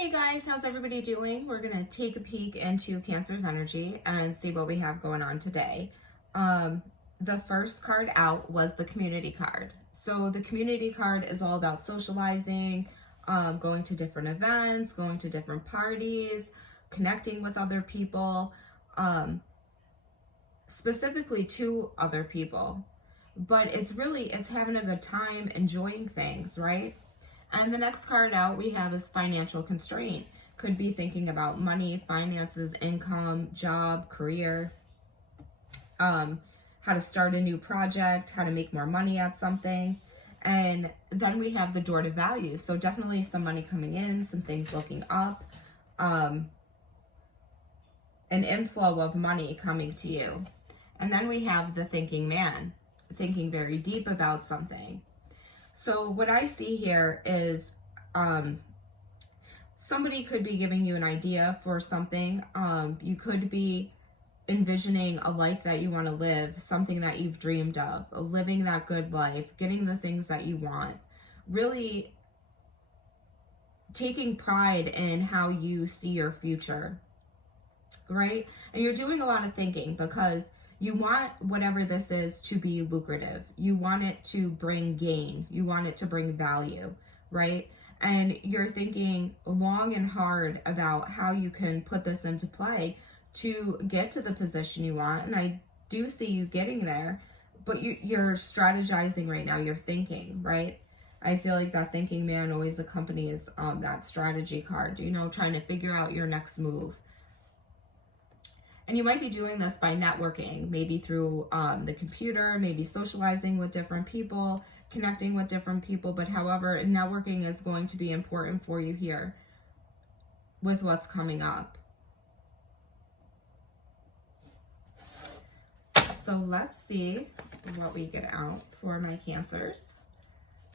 Hey guys, how's everybody doing? We're going to take a peek into Cancer's energy and see what we have going on today. The first card out was the community card. So the community card is all about socializing, going to different events, going to different parties, connecting with other people, specifically to other people. But it's having a good time, enjoying things, right? And the next card out we have is financial constraint. Could be thinking about money, finances, income, job, career, how to start a new project, how to make more money at something. And then we have the door to value. So definitely some money coming in, some things looking up, an inflow of money coming to you. And then we have the thinking man, thinking very deep about something. So what I see here is somebody could be giving you an idea for something. You could be envisioning a life that you want to live, something that you've dreamed of, living that good life, getting the things that you want, really taking pride in how you see your future, right? And you're doing a lot of thinking because you want whatever this is to be lucrative. You want it to bring gain. You want it to bring value, right? And you're thinking long and hard about how you can put this into play to get to the position you want. And I do see you getting there, but you're strategizing right now. You're thinking, right? I feel like that thinking man always accompanies that strategy card, trying to figure out your next move. And you might be doing this by networking, maybe through the computer, maybe socializing with different people, connecting with different people. But however, networking is going to be important for you here with what's coming up. So let's see what we get out for my Cancers.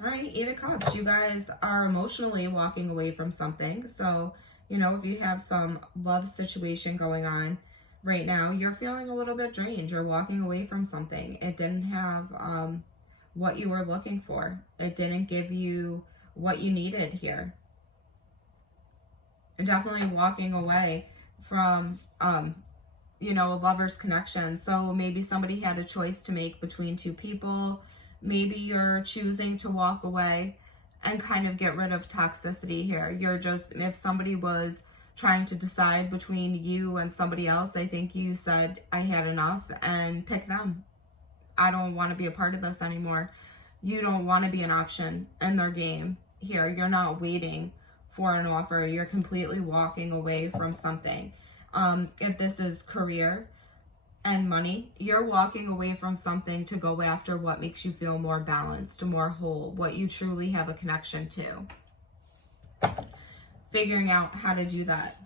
All right, 8 of Cups. You guys are emotionally walking away from something. So, if you have some love situation going on, right now, you're feeling a little bit drained. You're walking away from something. It didn't have what you were looking for. It didn't give you what you needed here. Definitely walking away from, a lover's connection. So maybe somebody had a choice to make between two people. Maybe you're choosing to walk away and kind of get rid of toxicity here. If somebody was trying to decide between you and somebody else, I think you said, I had enough, and pick them. I don't want to be a part of this anymore. You don't want to be an option in their game here. You're not waiting for an offer. You're completely walking away from something. If this is career and money, you're walking away from something to go after what makes you feel more balanced, more whole, what you truly have a connection to. Figuring out how to do that.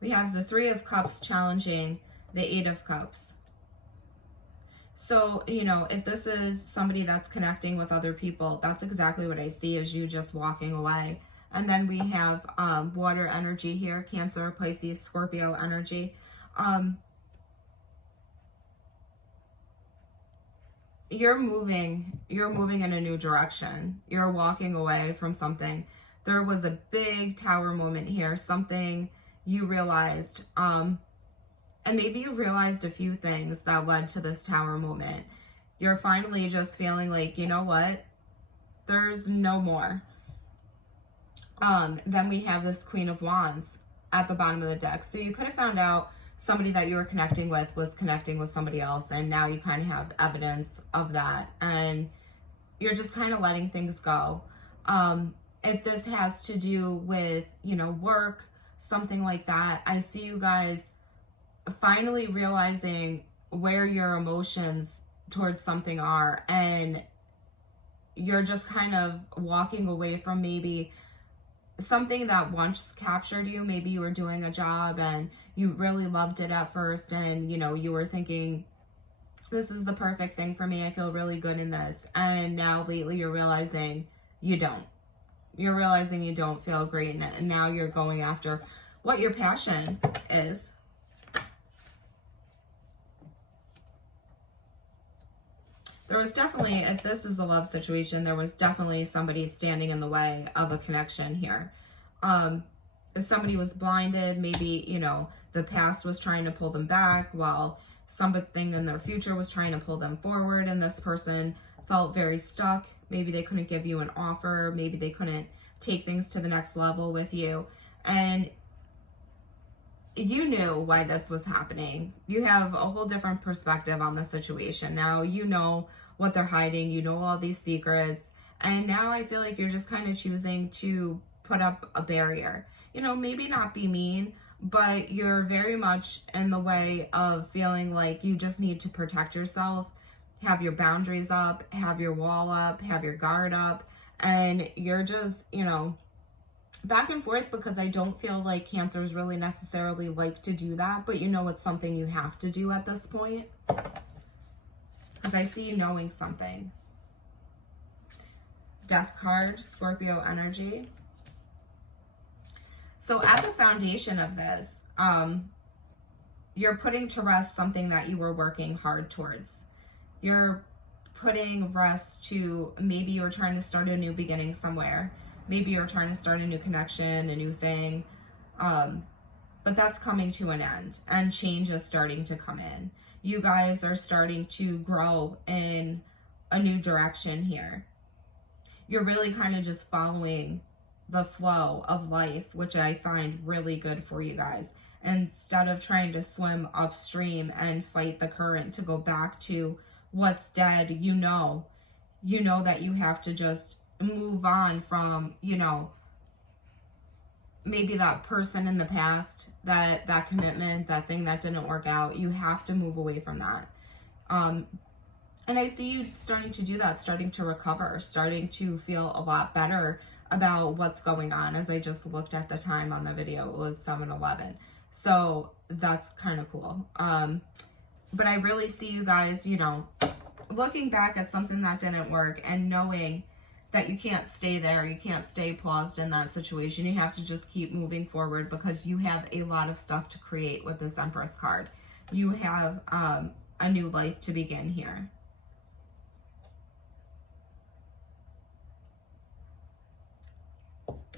We have the 3 of Cups challenging the 8 of Cups. So, if this is somebody that's connecting with other people, that's exactly what I see as you just walking away. And then we have water energy here, Cancer, Pisces, Scorpio energy. You're moving in a new direction. You're walking away from something. There was a big tower moment here, something you realized, and maybe you realized a few things that led to this tower moment. You're finally just feeling like, you know what? There's no more. Then we have this Queen of Wands at the bottom of the deck. So you could have found out somebody that you were connecting with was connecting with somebody else, and now you kind of have evidence of that, and you're just kind of letting things go. If this has to do with, work, something like that, I see you guys finally realizing where your emotions towards something are, and you're just kind of walking away from maybe something that once captured you. Maybe you were doing a job and you really loved it at first, and you were thinking, this is the perfect thing for me, I feel really good in this. And now lately you're realizing you don't. You're realizing you don't feel great, and now you're going after what your passion is, There was definitely, if this is a love situation, there was definitely somebody standing in the way of a connection here. If somebody was blinded, maybe, you know, the past was trying to pull them back while something in their future was trying to pull them forward, and this person felt very stuck. Maybe they couldn't give you an offer. Maybe they couldn't take things to the next level with you. And you knew why this was happening. You have a whole different perspective on the situation. Now you know what they're hiding. You know all these secrets. And now I feel like you're just kind of choosing to put up a barrier. You know, maybe not be mean, but you're very much in the way of feeling like you just need to protect yourself, have your boundaries up, have your wall up, have your guard up, and you're just, you know, back and forth, because I don't feel like Cancers really necessarily like to do that, but you know it's something you have to do at this point, because I see you knowing something. Death card, Scorpio energy. So at the foundation of this, you're putting to rest something that you were working hard towards. You're putting rest to, maybe you're trying to start a new beginning somewhere. Maybe you're trying to start a new connection, a new thing. But that's coming to an end, and change is starting to come in. You guys are starting to grow in a new direction here. You're really kind of just following the flow of life, which I find really good for you guys. Instead of trying to swim upstream and fight the current to go back to what's dead, you know that you have to just move on from, you know, maybe that person in the past, that commitment, that thing that didn't work out. You have to move away from that. And I see you starting to do that, starting to recover, starting to feel a lot better about what's going on. As I just looked at the time on the video, it was 7:11. So that's kind of cool. But I really see you guys, you know, looking back at something that didn't work and knowing that you can't stay there. You can't stay paused in that situation. You have to just keep moving forward, because you have a lot of stuff to create with this Empress card. You have a new life to begin here.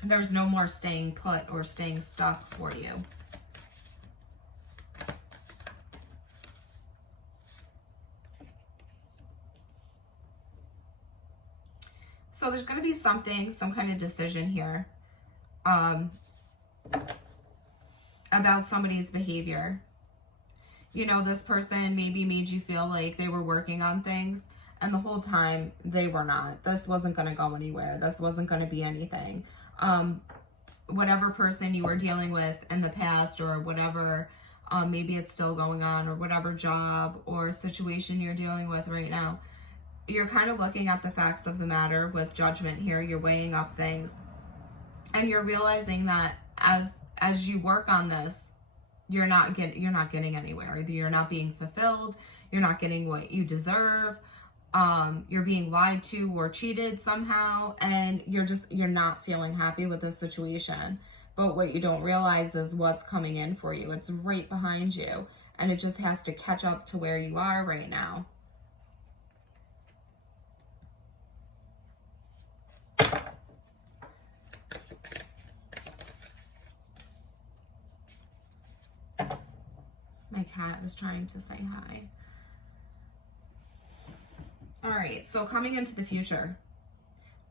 There's no more staying put or staying stuck for you. So there's going to be something, some kind of decision here about somebody's behavior. You know, this person maybe made you feel like they were working on things, and the whole time they were not. This wasn't going to go anywhere. This wasn't going to be anything. Whatever person you were dealing with in the past, or whatever, maybe it's still going on, or whatever job or situation you're dealing with right now, you're kind of looking at the facts of the matter with judgment here. You're weighing up things, and you're realizing that as you work on this, you're not getting anywhere. You're not being fulfilled. You're not getting what you deserve. You're being lied to or cheated somehow, and you're not feeling happy with this situation. But what you don't realize is what's coming in for you. It's right behind you, and it just has to catch up to where you are right now. My cat is trying to say hi. All right, so coming into the future,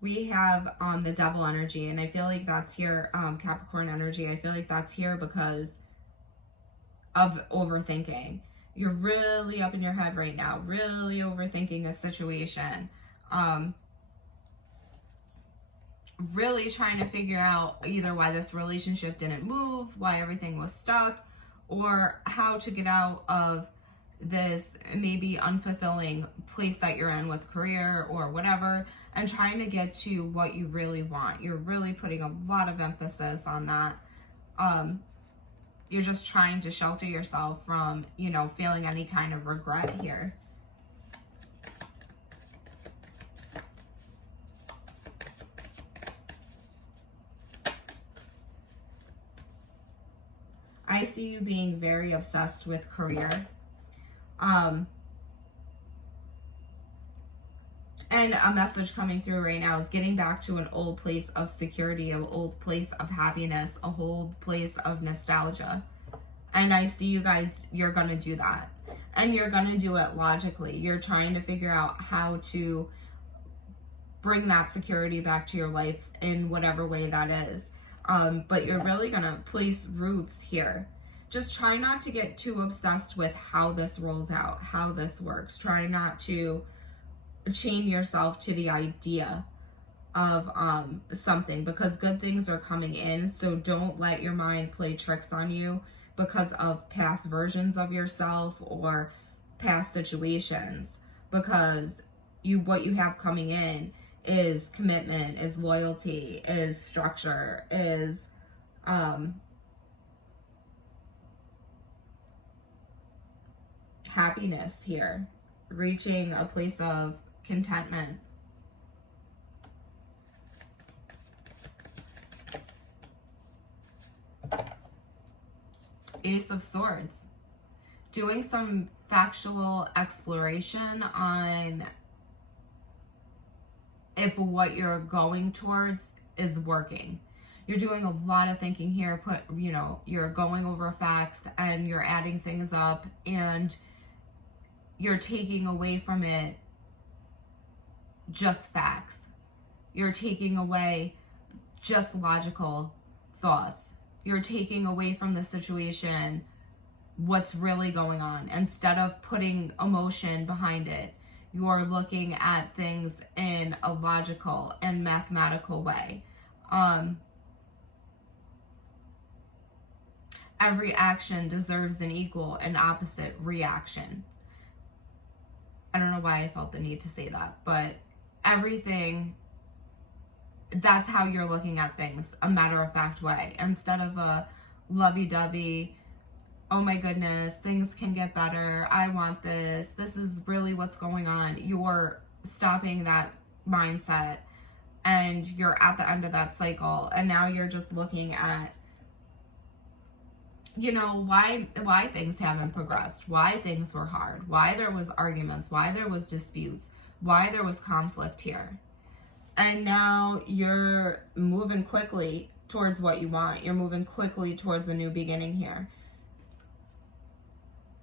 we have the Devil energy, and I feel like that's here, Capricorn energy. I feel like that's here because of overthinking. You're really up in your head right now, really overthinking a situation. Really trying to figure out either why this relationship didn't move, why everything was stuck, or how to get out of this maybe unfulfilling place that you're in with career or whatever, and trying to get to what you really want. You're really putting a lot of emphasis on that. You're just trying to shelter yourself from, you know, feeling any kind of regret here. I see you being very obsessed with career. And a message coming through right now is getting back to an old place of security, an old place of happiness, a old place of nostalgia. And I see you guys, you're going to do that. And you're going to do it logically. You're trying to figure out how to bring that security back to your life in whatever way that is. But you're really going to place roots here. Just try not to get too obsessed with how this rolls out, how this works. Try not to chain yourself to the idea of something, because good things are coming in. So don't let your mind play tricks on you because of past versions of yourself or past situations, because what you have coming in is commitment, is loyalty, is structure, is happiness here, reaching a place of contentment. Ace of Swords. Doing some factual exploration on if what you're going towards is working. You're doing a lot of thinking here. You're going over facts and you're adding things up, and you're taking away from it just facts. You're taking away just logical thoughts. You're taking away from the situation what's really going on. Instead of putting emotion behind it, you're looking at things in a logical and mathematical way. Every action deserves an equal and opposite reaction. I don't know why I felt the need to say that, but everything, that's how you're looking at things, a matter-of-fact way, instead of a lovey-dovey, oh my goodness, things can get better, I want this is really what's going on. You're stopping that mindset, and you're at the end of that cycle, and now you're just looking at, why things haven't progressed, why things were hard, why there was arguments, why there was disputes, why there was conflict here. And now you're moving quickly towards what you want. You're moving quickly towards a new beginning here.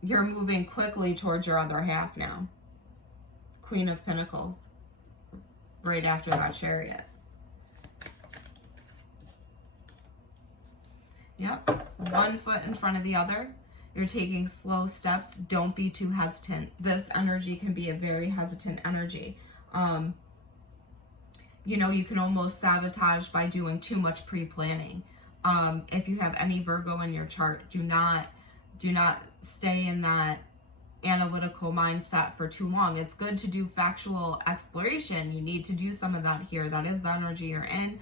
You're moving quickly towards your other half now. Queen of Pentacles, right after that Chariot. Yep, one foot in front of the other. You're taking slow steps. Don't be too hesitant. This energy can be a very hesitant energy. You can almost sabotage by doing too much pre-planning. If you have any Virgo in your chart, do not stay in that analytical mindset for too long. It's good to do factual exploration. You need to do some of that here. That is the energy you're in.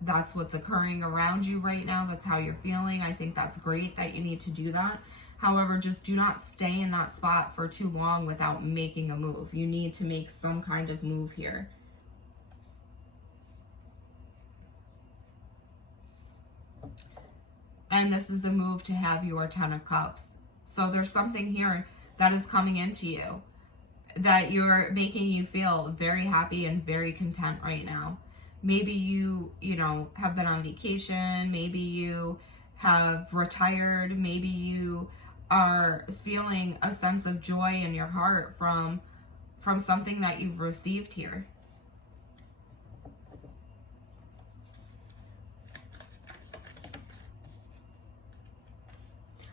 That's what's occurring around you right now. That's how you're feeling. I think that's great that you need to do that. However, just do not stay in that spot for too long without making a move. You need to make some kind of move here. And this is a move to have your 10 of Cups. So there's something here that is coming into you that you're making you feel very happy and very content right now. Maybe you have been on vacation. Maybe you have retired. Maybe you are feeling a sense of joy in your heart from something that you've received here.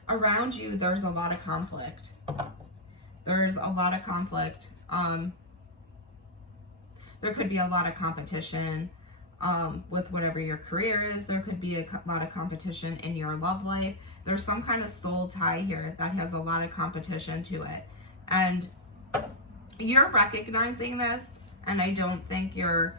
Around you, there's a lot of conflict. There's a lot of conflict. There could be a lot of competition with whatever your career is. There could be a lot of competition in your love life. There's some kind of soul tie here that has a lot of competition to it. And you're recognizing this, and I don't think you're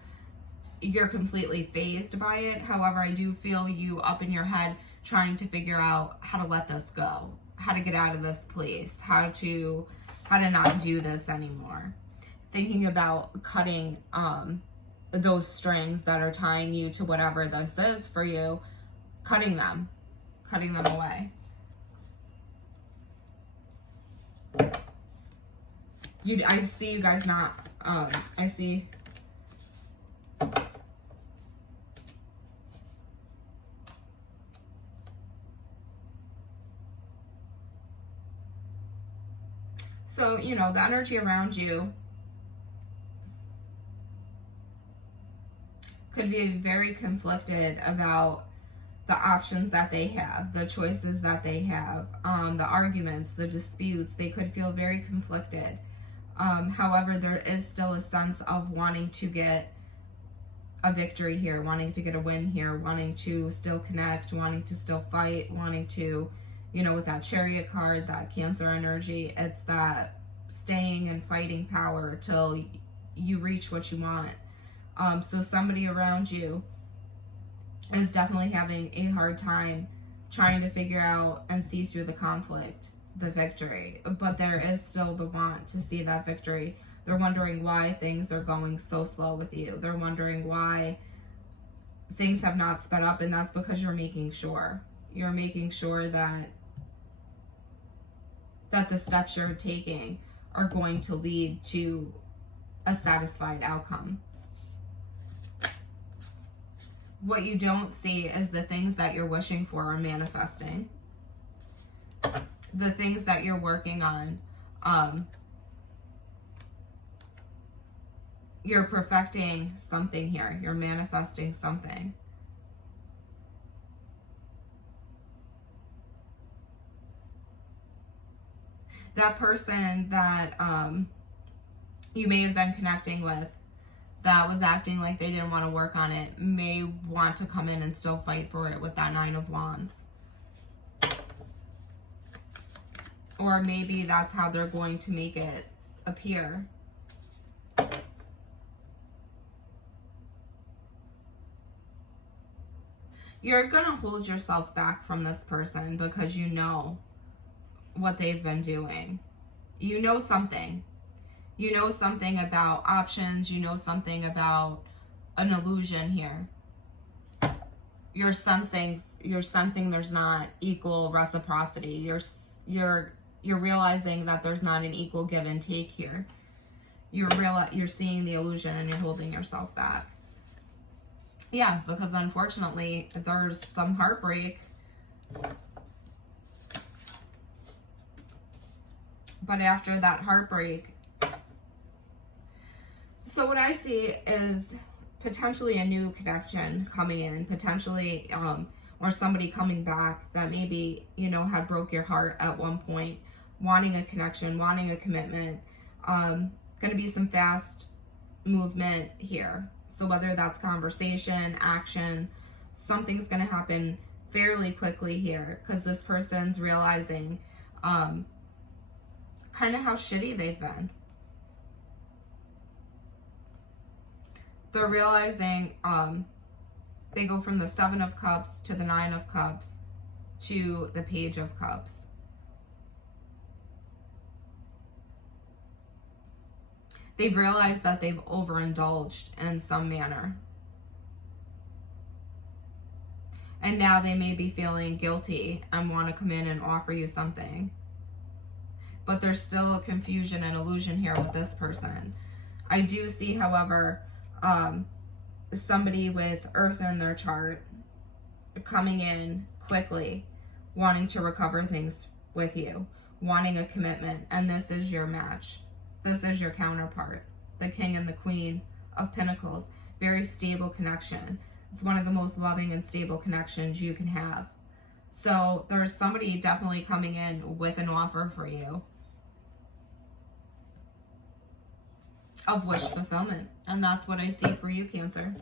completely phased by it. However, I do feel you up in your head trying to figure out how to let this go, how to get out of this place, how to not do this anymore. Thinking about cutting those strings that are tying you to whatever this is for you, cutting them away. I see you guys not, I see. So, you know, the energy around you could be very conflicted about the options that they have, the choices that they have, the arguments, the disputes. They could feel very conflicted. However, there is still a sense of wanting to get a victory here, wanting to get a win here, wanting to still connect, wanting to still fight, wanting to, you know, with that Chariot card, that Cancer energy, it's that staying and fighting power till you reach what you want. So somebody around you is definitely having a hard time trying to figure out and see through the conflict, the victory. But there is still the want to see that victory. They're wondering why things are going so slow with you. They're wondering why things have not sped up, and that's because you're making sure. You're making sure that the steps you're taking are going to lead to a satisfied outcome. What you don't see is the things that you're wishing for are manifesting. The things that you're working on, you're perfecting something here. You're manifesting something. That person that you may have been connecting with that was acting like they didn't want to work on it may want to come in and still fight for it with that Nine of Wands. Or maybe that's how they're going to make it appear. You're going to hold yourself back from this person because you know what they've been doing. You know something. You know something about options. You know something about an illusion here. You're sensing there's not equal reciprocity. You're realizing that there's not an equal give and take here. You're seeing the illusion and you're holding yourself back. Yeah, because unfortunately there's some heartbreak. But after that heartbreak, so what I see is potentially a new connection coming in, potentially, or somebody coming back that maybe, you know, had broke your heart at one point, wanting a connection, wanting a commitment. Going to be some fast movement here. So whether that's conversation, action, something's going to happen fairly quickly here because this person's realizing kind of how shitty they've been. They're realizing they go from the Seven of Cups to the Nine of Cups to the Page of Cups. They've realized that they've overindulged in some manner. And now they may be feeling guilty and want to come in and offer you something. But there's still a confusion and illusion here with this person. I do see, however, somebody with Earth in their chart coming in quickly, wanting to recover things with you, wanting a commitment, and this is your match. This is your counterpart, the King and the Queen of Pentacles. Very stable connection. It's one of the most loving and stable connections you can have. So there's somebody definitely coming in with an offer for you of wish fulfillment. And that's what I see for you, Cancer.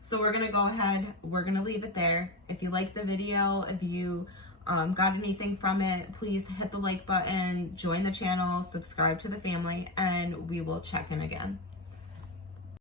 So we're going to go ahead. We're going to leave it there. If you liked the video, if you got anything from it, please hit the like button, join the channel, subscribe to the family, and we will check in again.